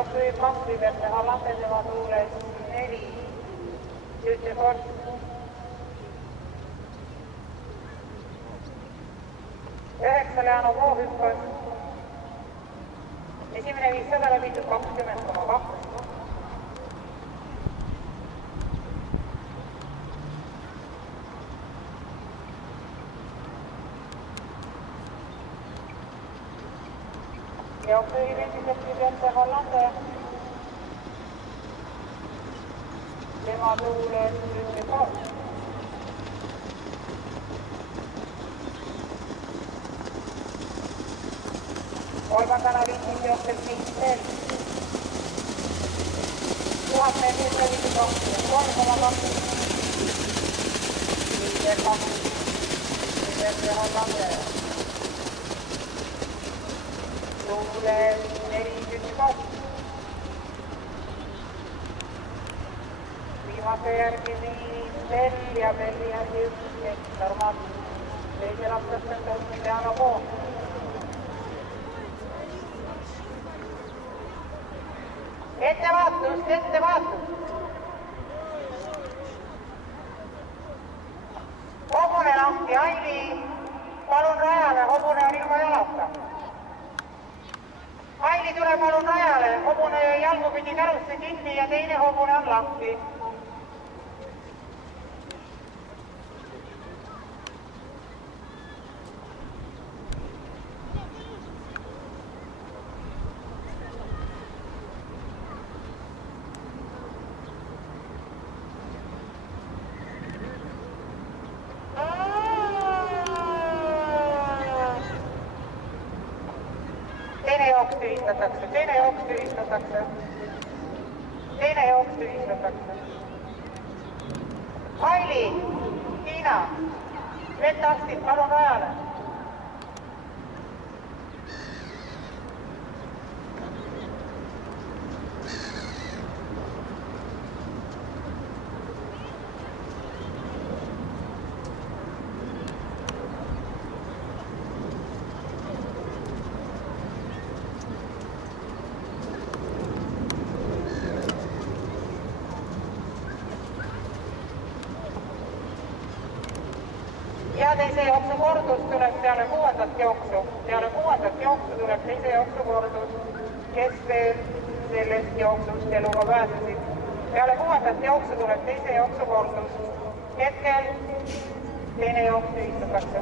jooksu viib 2 viimete Hollande tema tuules 4, Göteborg. Jaanu Koo hüppas. Esimene 500 läbitud 20,2. Jooksu viimetiselt viimete Hollande. Tema tuules Göteborg. Kolmandana viitis jookseb Mikkel. 1000 meetrit läbitud 23,2. Mikkel 2. Viimete Hollande. Tuules 4,2. Viimase järgi viis Bell ja Belli järgi 1 Norman. Teisel aastastel tõusnud Jaanu Koo. Ettevaatust, ettevaatust! Hobune lahti, Aili, palun rajale, hobune on ilma jalata. Aili tule palun rajale, hobune jäi jalgupidi kärusse kinni ja teine hobune on lahti. Teine jooks tühistatakse. Aili, Tiina, vetearstid, palun rajale. Ja teise jooksu kordus tuleb peale 6. jooksu. Peale 6. jooksu tuleb teise jooksu kordus, kes veel sellest jooksust eluga pääsesid. Peale 6. jooksu tuleb teise jooksu kordus. Hetkel teine jooks tühistatakse.